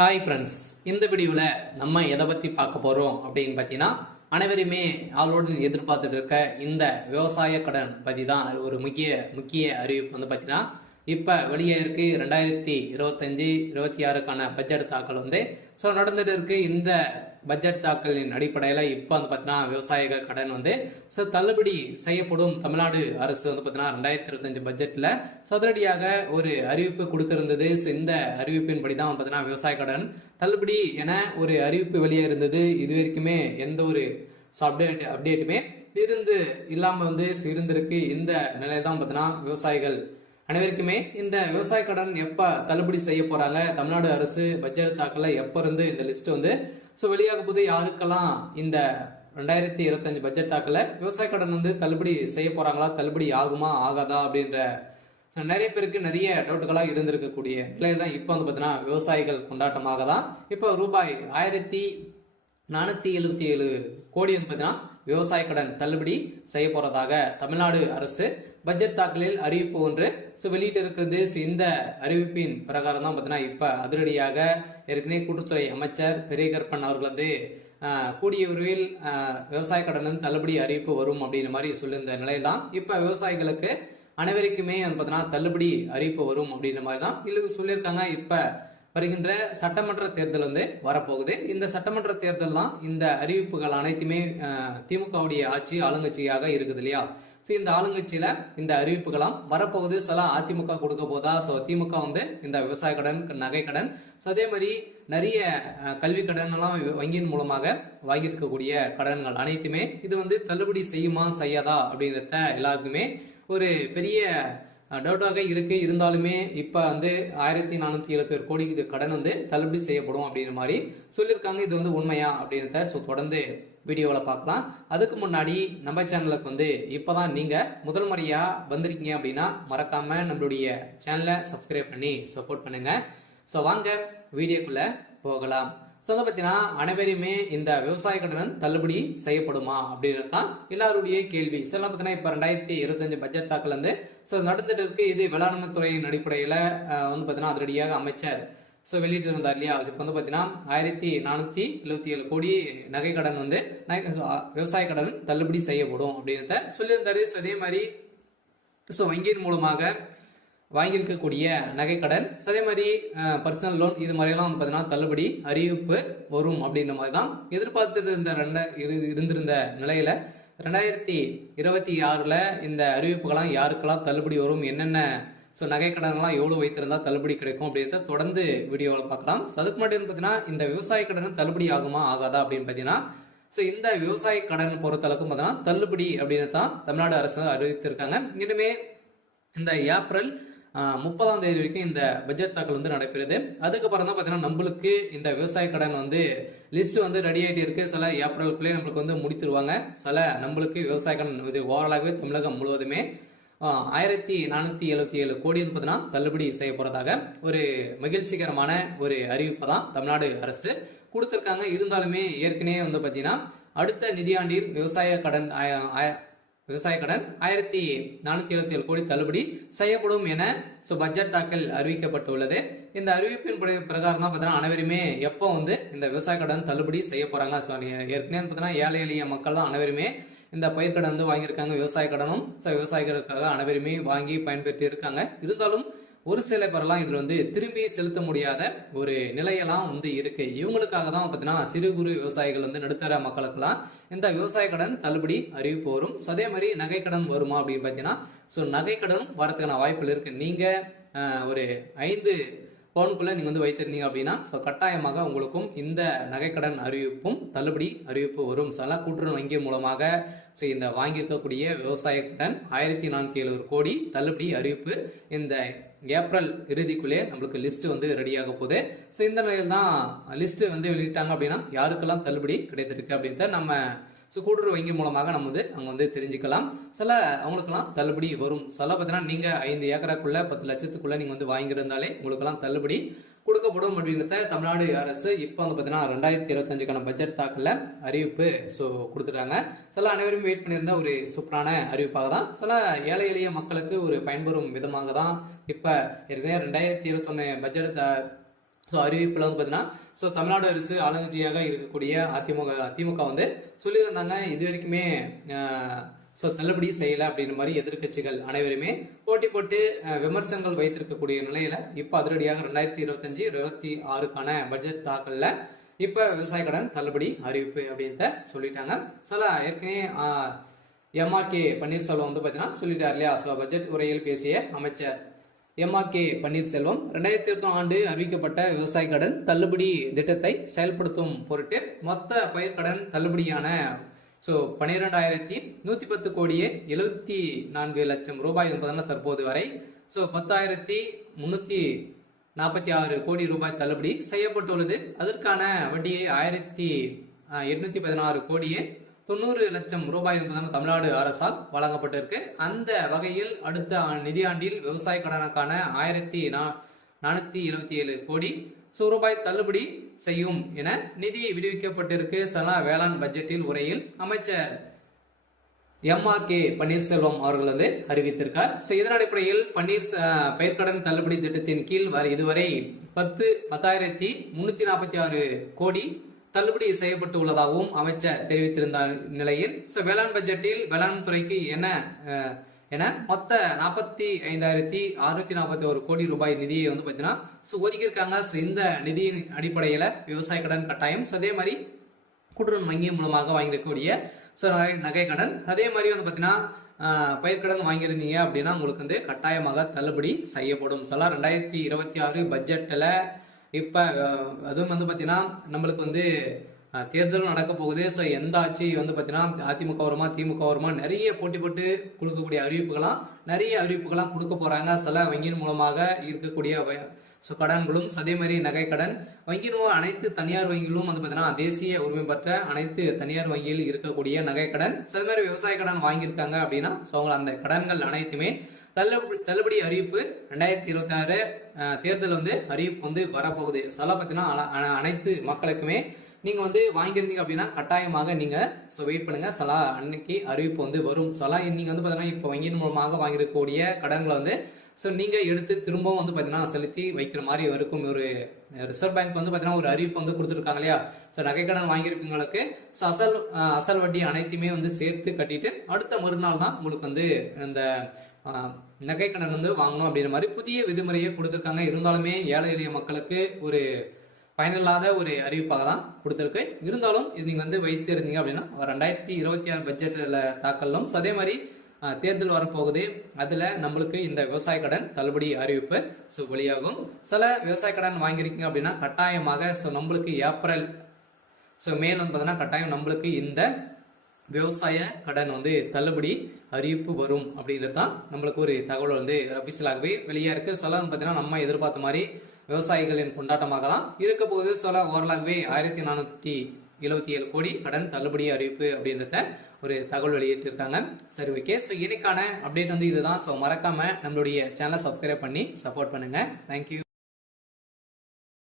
Hi friends, இந்த வீடியோவில் நம்ம எதை பற்றி பார்க்க போகிறோம் அப்படின்னு பார்த்தீங்கன்னா, அனைவருமே ஆளோடு எதிர்பார்த்துட்டு இருக்க இந்த விவசாய கடன் பற்றி தான் ஒரு முக்கிய அறிவிப்பு வந்து பார்த்தீங்கன்னா, இப்போ வெளியே இருக்கு 2025-26க்கான பட்ஜெட் தாக்கல் வந்து நடந்துட்டு இருக்கு. இந்த பட்ஜெட் தாக்கலின் அடிப்படையில் இப்போ வந்து பார்த்தீங்கன்னா விவசாயிகள் கடன் வந்து தள்ளுபடி செய்யப்படும். தமிழ்நாடு அரசு வந்து பார்த்தீங்கன்னா 2025 பட்ஜெட்டில் சதுரடியாக ஒரு அறிவிப்பு கொடுத்திருந்தது. இந்த அறிவிப்பின்படி தான் பார்த்தீங்கன்னா விவசாய கடன் தள்ளுபடி என ஒரு அறிவிப்பு வெளியே இருந்தது. இது வரைக்குமே எந்த ஒரு அப்டேட்டுமே இல்லாமல் வந்து இருந்திருக்கு. இந்த நிலையை தான் பார்த்தீங்கன்னா விவசாயிகள் அனைவருக்குமே இந்த விவசாய கடன் எப்போ தள்ளுபடி செய்ய போறாங்க, தமிழ்நாடு அரசு பட்ஜெட் தாக்கல எப்போ இருந்து இந்த லிஸ்ட் வந்து வெளியாக போது, யாருக்கெல்லாம் இந்த 2025 பட்ஜெட் தாக்கல விவசாய கடன் வந்து தள்ளுபடி செய்ய போறாங்களா, தள்ளுபடி ஆகுமா ஆகாதா அப்படின்ற நிறைய பேருக்கு நிறைய டவுட்டுகளாக இருந்திருக்கக்கூடிய நிலையில தான் இப்போ வந்து பார்த்தீங்கன்னா விவசாயிகள் கொண்டாட்டமாக தான் இப்போ ரூபாய் 1477 கோடி வந்து பார்த்தீங்கன்னா விவசாய கடன் தள்ளுபடி செய்ய போறதாக தமிழ்நாடு அரசு பட்ஜெட் தாக்கலில் அறிவிப்பு ஒன்று வெளியிட்டு இருக்கிறது. இந்த அறிவிப்பின் பிரகாரம் தான் பார்த்தீங்கன்னா இப்ப அதிரடியாக ஏற்கனவே கூட்டுத்துறை அமைச்சர் பெரியகற்பன் அவர்கள் வந்து கூடிய விரைவில் விவசாய கடன் தள்ளுபடி அறிவிப்பு வரும் அப்படின்ற மாதிரி சொல்லியிருந்த நிலையில் தான் இப்ப விவசாயிகளுக்கு அனைவருக்குமே வந்து பார்த்தீங்கன்னா தள்ளுபடி அறிவிப்பு வரும் அப்படின்ற மாதிரி தான் சொல்லியிருக்காங்க. இப்ப வருகின்ற சட்டமன்ற தேர்தல் வந்து வரப்போகுது. இந்த சட்டமன்ற தேர்தல் தான் இந்த அறிவிப்புகள் அனைத்துமே திமுகவுடைய ஆட்சி ஆளுங்கட்சியாக இருக்குது இல்லையா. இந்த ஆளுங்கட்சியில இந்த அறிவிப்புகளாம் வரப்போகுது. சில அதிமுக கொடுக்க போதா, திமுக வந்து இந்த விவசாய கடன், நகை கடன், அதே மாதிரி நிறைய கல்வி கடன் எல்லாம் வங்கியின் மூலமாக வாங்கியிருக்கக்கூடிய கடன்கள் அனைத்துமே இது வந்து தள்ளுபடி செய்யுமா செய்யாதா அப்படின்றத எல்லாருக்குமே ஒரு பெரிய டவுட்டாக இருக்கு. இருந்தாலுமே இப்ப வந்து 1471 கோடி இது கடன் வந்து தள்ளுபடி செய்யப்படும் அப்படின்ற மாதிரி சொல்லியிருக்காங்க. இது வந்து உண்மையா அப்படின்றத தொடர்ந்து வீடியோவில் பார்க்கலாம். அதுக்கு முன்னாடி நம்ம சேனலுக்கு வந்து இப்போதான் நீங்க முதல் முறையா வந்திருக்கீங்க அப்படின்னா மறக்காம நம்மளுடைய சேனலை சப்ஸ்கிரைப் பண்ணி சப்போர்ட் பண்ணுங்க. வாங்க வீடியோக்குள்ள போகலாம். அதை பார்த்தீங்கன்னா அனைவருமே இந்த விவசாய கடன் தள்ளுபடி செய்யப்படுமா அப்படின்றது தான் எல்லாருடைய கேள்வி. பார்த்தீங்கன்னா இப்போ 2025 பட்ஜெட் தாக்கல் வந்து நடந்துட்டு இருக்கு. இது வேளாண்மை துறையின் அடிப்படையில் வந்து பார்த்தீங்கன்னா அதிரடியாக அமைச்சர் வெளியிட்டு இருந்தார் இல்லையா. இப்போ வந்து பார்த்தீங்கன்னா 1477 கோடி நகை கடன் வந்து விவசாய கடன் தள்ளுபடி செய்யப்படும் அப்படின்றத சொல்லியிருந்தாரு. அதே மாதிரி வங்கியின் மூலமாக வாங்கியிருக்கக்கூடிய நகை கடன், அதே மாதிரி பர்சனல் லோன், இது மாதிரிலாம் வந்து பார்த்தீங்கன்னா தள்ளுபடி அறிவிப்பு வரும் அப்படின்ற மாதிரி தான் எதிர்பார்த்துட்டு இருந்திருந்த நிலையில 2026 இந்த அறிவிப்புகள்லாம் யாருக்கெல்லாம் தள்ளுபடி வரும், என்னென்ன நகை கடன்லாம் எவ்வளோ வைத்திருந்தா தள்ளுபடி கிடைக்கும் அப்படின்றத தொடர்ந்து வீடியோவில் பார்க்கலாம். அதுக்கு முன்னாடி பார்த்தீங்கன்னா இந்த விவசாய கடன் தள்ளுபடி ஆகுமா ஆகாதா அப்படின்னு பார்த்தீங்கன்னா இந்த விவசாய கடன் பொறுத்தளவுக்கும் பார்த்தீங்கன்னா தள்ளுபடி அப்படின்னு தான் தமிழ்நாடு அரசு அறிவித்திருக்காங்க. இனிமே இந்த ஏப்ரல் 30ஆம் தேதி வரைக்கும் இந்த பட்ஜெட் தாக்கல் வந்து நடைபெறுது. அதுக்கப்புறம் தான் பார்த்தீங்கன்னா நம்மளுக்கு இந்த விவசாய கடன் வந்து லிஸ்ட் வந்து ரெடி ஆகிட்டு இருக்கு. சில ஏப்ரலுக்குள்ளே நம்மளுக்கு வந்து முடித்துருவாங்க. சில நம்மளுக்கு விவசாய கடன் இது ஓவராலாகவே தமிழகம் முழுவதுமே 1477 கோடி வந்து பார்த்தீங்கன்னா தள்ளுபடி செய்ய போறதாக ஒரு மகிழ்ச்சிகரமான ஒரு அறிவிப்பை தான் தமிழ்நாடு அரசு கொடுத்திருக்காங்க. இருந்தாலுமே ஏற்கனவே வந்து பார்த்தீங்கன்னா அடுத்த நிதியாண்டில் விவசாய கடன் 1477 கோடி தள்ளுபடி செய்யப்படும் என பட்ஜெட் தாக்கல் அறிவிக்கப்பட்டுள்ளது. இந்த அறிவிப்பின் பிரகாரம் தான் பார்த்தீங்கன்னா அனைவருமே எப்போ வந்து இந்த விவசாய கடன் தள்ளுபடி செய்ய போறாங்க. ஏற்கனவே பார்த்தீங்கன்னா ஏழை எளிய மக்கள் தான் அனைவருமே இந்த பயிர்க்கடன் வந்து வாங்கியிருக்காங்க. விவசாய கடனும் விவசாயிகளுக்காக அனைவருமே வாங்கி பயன்பெற்று இருக்காங்க. இருந்தாலும் ஒரு சில பேரெல்லாம் இதுல வந்து திரும்பி செலுத்த முடியாத ஒரு நிலையெல்லாம் வந்து இருக்கு. இவங்களுக்காக தான் பார்த்தீங்கன்னா சிறு குறு விவசாயிகள் வந்து நடுத்தர மக்களுக்கெல்லாம் இந்த விவசாய கடன் தள்ளுபடி அறிவிப்பு வரும். அதே மாதிரி நகை கடன் வருமா அப்படின்னு பார்த்தீங்கன்னா நகை கடனும் வரதுக்கான வாய்ப்புகள் இருக்கு. நீங்க ஒரு 5 பவுனுக்குள்ள நீங்க வந்து வைத்திருந்தீங்க அப்படின்னா கட்டாயமாக உங்களுக்கும் இந்த நகைக்கடன் அறிவிப்பும் தள்ளுபடி அறிவிப்பு வரும். சில கூட்டுறவு வங்கி மூலமாக இந்த வாங்கியிருக்கக்கூடிய விவசாய கடன் 1477 கோடி தள்ளுபடி அறிவிப்பு இந்த ஏப்ரல் இறுதிக்குள்ளே நம்மளுக்கு லிஸ்ட் வந்து ரெடியாக போகுது. இந்த நிலையில் தான் லிஸ்ட் வந்து வெளியிட்டாங்க அப்படின்னா யாருக்கெல்லாம் தள்ளுபடி கிடைத்திருக்கு அப்படின்றத நம்ம கூட்டுறவு வங்கி மூலமாக நம்ம வந்து அங்கே வந்து தெரிஞ்சுக்கலாம். சில அவங்களுக்கெல்லாம் தள்ளுபடி வரும். சில பார்த்தீங்கன்னா நீங்கள் 5 ஏக்கராக்குள்ள 10 லட்சத்துக்குள்ள நீங்கள் வந்து வாங்கியிருந்தாலே உங்களுக்கெல்லாம் தள்ளுபடி கொடுக்கப்படும் அப்படின்றத தமிழ்நாடு அரசு இப்போ வந்து பார்த்தீங்கன்னா 2025க்கான பட்ஜெட் தாக்கல அறிவிப்பு கொடுத்துட்டாங்க. சில அனைவரும் வெயிட் பண்ணியிருந்த ஒரு சூப்பரான அறிவிப்பாக தான், சில ஏழை எளிய மக்களுக்கு ஒரு பயன்பெறும் விதமாக தான் இப்போ ஏற்கனவே 2021 பட்ஜெட் ஸோ அறிவிப்பில் வந்து பார்த்தீங்கன்னா ஸோ தமிழ்நாடு அரசு ஆளுங்கட்சியாக இருக்கக்கூடிய திமுக வந்து சொல்லியிருந்தாங்க இது வரைக்குமே ஸோ தள்ளுபடி செய்யலை அப்படின்ற மாதிரி எதிர்கட்சிகள் அனைவருமே போட்டி போட்டு விமர்சனங்கள் வைத்திருக்கக்கூடிய நிலையில இப்போ அதிரடியாக 2025-26க்கான பட்ஜெட் தாக்கல்ல இப்போ விவசாய கடன் தள்ளுபடி அறிவிப்பு அப்படின்றத சொல்லிட்டாங்க. சொல்ல ஏற்கனவே எம்ஆர்கே பன்னீர்செல்வம் வந்து பார்த்தீங்கன்னா சொல்லிட்டார் இல்லையா. ஸோ பட்ஜெட் உரையில் பேசிய அமைச்சர் எம்ஆர்கே பன்னீர்செல்வம் 2021 ஆண்டு அறிவிக்கப்பட்ட விவசாய கடன் தள்ளுபடி திட்டத்தை செயல்படுத்தும் பொருட்டு மொத்த பயிர்க்கடன் தள்ளுபடியான ஸோ 12,110 கோடியே 74 லட்சம் ரூபாய் என்பதன தற்போது வரை ஸோ 10,346 கோடி ரூபாய் தள்ளுபடி செய்யப்பட்டுள்ளது. அதற்கான வட்டியை 1,816 கோடியே 90 லட்சம் ரூபாய் என்பதான தமிழ்நாடு அரசால் வழங்கப்பட்டிருக்கு. அந்த வகையில் அடுத்த நிதியாண்டில் விவசாய கடனுக்கான 1,477 கோடி ரூபாய் தள்ளுபடி செய்யும் என நிதி விடுவிக்கப்பட்டிருக்கு. வேளாண் பட்ஜெட்டில் உரையில் அமைச்சர் எம்ஆர்கே பன்னீர்செல்வம் அவர்கள் வந்து அறிவித்திருக்கார். இதன் அடிப்படையில் பயிர்க்கடன் தள்ளுபடி திட்டத்தின் கீழ் இதுவரை 10,346 கோடி தள்ளுபடி செய்யப்பட்டு உள்ளதாகவும் அமைச்சர் தெரிவித்திருந்த நிலையில் வேளாண் பட்ஜெட்டில் வேளாண் துறைக்கு என மொத்த 45,641 கோடி ரூபாய் நிதியை வந்து பார்த்தீங்கன்னா ஒதுக்கியிருக்காங்க. இந்த நிதியின் அடிப்படையில் விவசாய கடன் கட்டாயம் அதே மாதிரி கூட்டுறவு வங்கி மூலமாக வாங்கியிருக்கக்கூடிய நகை கடன் அதே மாதிரி வந்து பார்த்தீங்கன்னா பயிர்க்கடன் வாங்கியிருந்தீங்க அப்படின்னா உங்களுக்கு வந்து கட்டாயமாக தள்ளுபடி செய்யப்படும். 2026 பட்ஜெட்டில் இப்போ அதுவும் வந்து பார்த்தீங்கன்னா நம்மளுக்கு வந்து தேர்தலும் நடக்க போகுது. ஸோ எந்த ஆட்சி வந்து பார்த்தீங்கன்னா அதிமுக வருமா திமுக வருமா நிறைய போட்டி போட்டு கொடுக்கக்கூடிய நிறைய அறிவிப்புகளாம் கொடுக்க போகிறாங்க. வங்கியின் மூலமாக இருக்கக்கூடிய கடன்களும் அதே மாதிரி நகை கடன் வங்கியின் அனைத்து தனியார் வங்கிகளும் வந்து பார்த்தீங்கன்னா தேசிய உரிமை பெற்ற அனைத்து தனியார் வங்கியில் இருக்கக்கூடிய நகை கடன் அதே மாதிரி விவசாய கடன் வாங்கியிருக்காங்க அப்படின்னா அவங்க அந்த கடன்கள் அனைத்துமே தள்ளுபடி அறிவிப்பு 2026 தேர்தல் வந்து அறிவிப்பு வந்து வரப்போகுது. பார்த்தீங்கன்னா அனைத்து மக்களுக்குமே நீங்க வந்து வாங்கியிருந்தீங்க அப்படின்னா கட்டாயமாக நீங்க வெயிட் பண்ணுங்க. அன்னைக்கு அறிவிப்பு வந்து வரும். நீங்க வந்து பாத்தீங்கன்னா இப்போ வங்கியின் மூலமாக வாங்கியிருக்கக்கூடிய கடன்களை வந்து நீங்க எடுத்து திரும்பவும் வந்து பாத்தீங்கன்னா செலுத்தி வைக்கிற மாதிரி இருக்கும். ஒரு ரிசர்வ் பேங்க் வந்து பாத்தீங்கன்னா ஒரு அறிவிப்பு வந்து கொடுத்துருக்காங்க இல்லையா. நகை கடன் வாங்கியிருக்கவங்களுக்கு அசல் வட்டி அனைத்துமே வந்து சேர்த்து கட்டிட்டு அடுத்த மறுநாள் தான் உங்களுக்கு வந்து இந்த நகை கடன் வந்து வாங்கணும் அப்படின்ற மாதிரி புதிய விதிமுறையை கொடுத்துருக்காங்க. இருந்தாலுமே ஏழை எளிய மக்களுக்கு ஒரு பயனில்லாத ஒரு அறிவிப்பாக தான் கொடுத்துருக்கு. இருந்தாலும் இது நீங்கள் வந்து வைத்து இருந்தீங்க அப்படின்னா 2026 பட்ஜெட்டில் தாக்கலும் அதே மாதிரி தேர்தல் வரப்போகுது. அதில் நம்மளுக்கு இந்த விவசாய கடன் தள்ளுபடி அறிவிப்பு வெளியாகும். விவசாய கடன் வாங்கியிருக்கீங்க அப்படின்னா கட்டாயமாக நம்மளுக்கு ஏப்ரல் மேல் வந்து பார்த்தீங்கன்னா கட்டாயம் நம்மளுக்கு இந்த விவசாய கடன் வந்து தள்ளுபடி அறிவிப்பு வரும் அப்படின்றது தான் நம்மளுக்கு ஒரு தகவல் வந்து அபிஷியலாகவே வெளியே இருக்கு. பார்த்தீங்கன்னா நம்ம எதிர்பார்த்த மாதிரி விவசாயிகளின் கொண்டாட்டமாக தான் இருக்க போகுது. ஓரளவுவே 1,477 கோடி கடன் தள்ளுபடி அறிவிப்பு அப்படின்றத ஒரு தகவல் வெளியிட்டிருக்காங்க. சரி, ஓகே. இன்னைக்கான அப்டேட் வந்து இதுதான். மறக்காம நம்மளுடைய சேனலை சப்ஸ்கிரைப் பண்ணி சப்போர்ட் பண்ணுங்க. தேங்க்யூ.